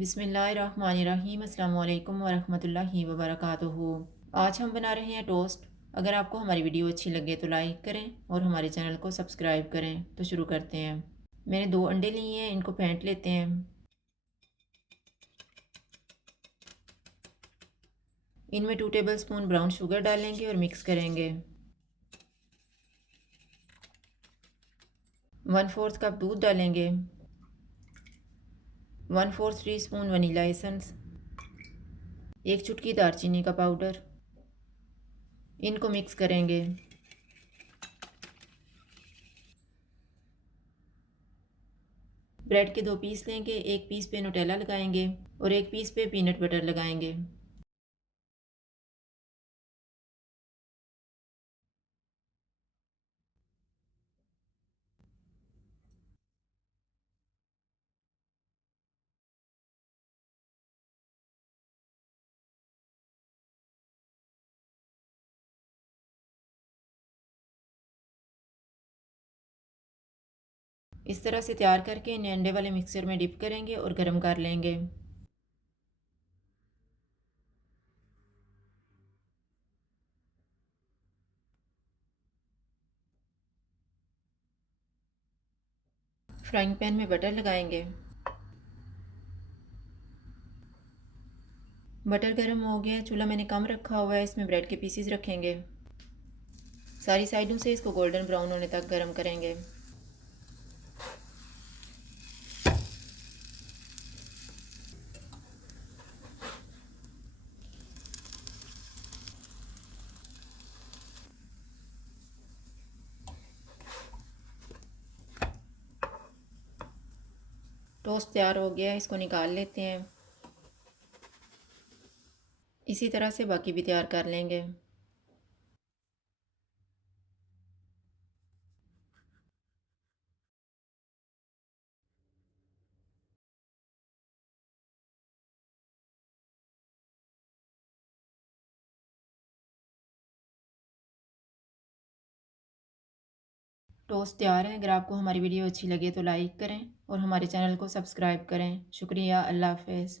बिस्मिल्लाहिर्रहमानिर्रहीम अस्सलाम वालेकुम वरहमतुल्लाहि वबरकातुहू। आज हम बना रहे हैं टोस्ट। अगर आपको हमारी वीडियो अच्छी लगे तो लाइक करें और हमारे चैनल को सब्सक्राइब करें। तो शुरू करते हैं। मैंने 2 अंडे लिए हैं, इनको फेंट लेते हैं। इनमें 2 टेबलस्पून ब्राउन शुगर डालेंगे और मिक्स करेंगे। 1/4 कप दूध डालेंगे। 1/4 टीस्पून वनीला एसेंस। 1 चुटकी दालचीनी का पाउडर। इनको मिक्स करेंगे। ब्रेड के 2 पीस लेंगे, 1 पीस पे न्यूटेला लगाएंगे और 1 पीस पे पीनट बटर लगाएंगे। इस तरह से तैयार करके इन्हें अंडे वाले मिक्सर में डिप करेंगे और गर्म कर लेंगे। फ्राइंग पैन में बटर लगाएंगे। बटर गर्म हो गया, चूल्हा मैंने कम रखा हुआ है। इसमें ब्रेड के पीसीज रखेंगे। सारी साइडों से इसको गोल्डन ब्राउन होने तक गर्म करेंगे। टोस्ट तैयार हो गया है, इसको निकाल लेते हैं। इसी तरह से बाकी भी तैयार कर लेंगे। टोस्ट तैयार है। अगर आपको हमारी वीडियो अच्छी लगे तो लाइक करें और हमारे चैनल को सब्सक्राइब करें। शुक्रिया। अल्लाह हाफ़िज़।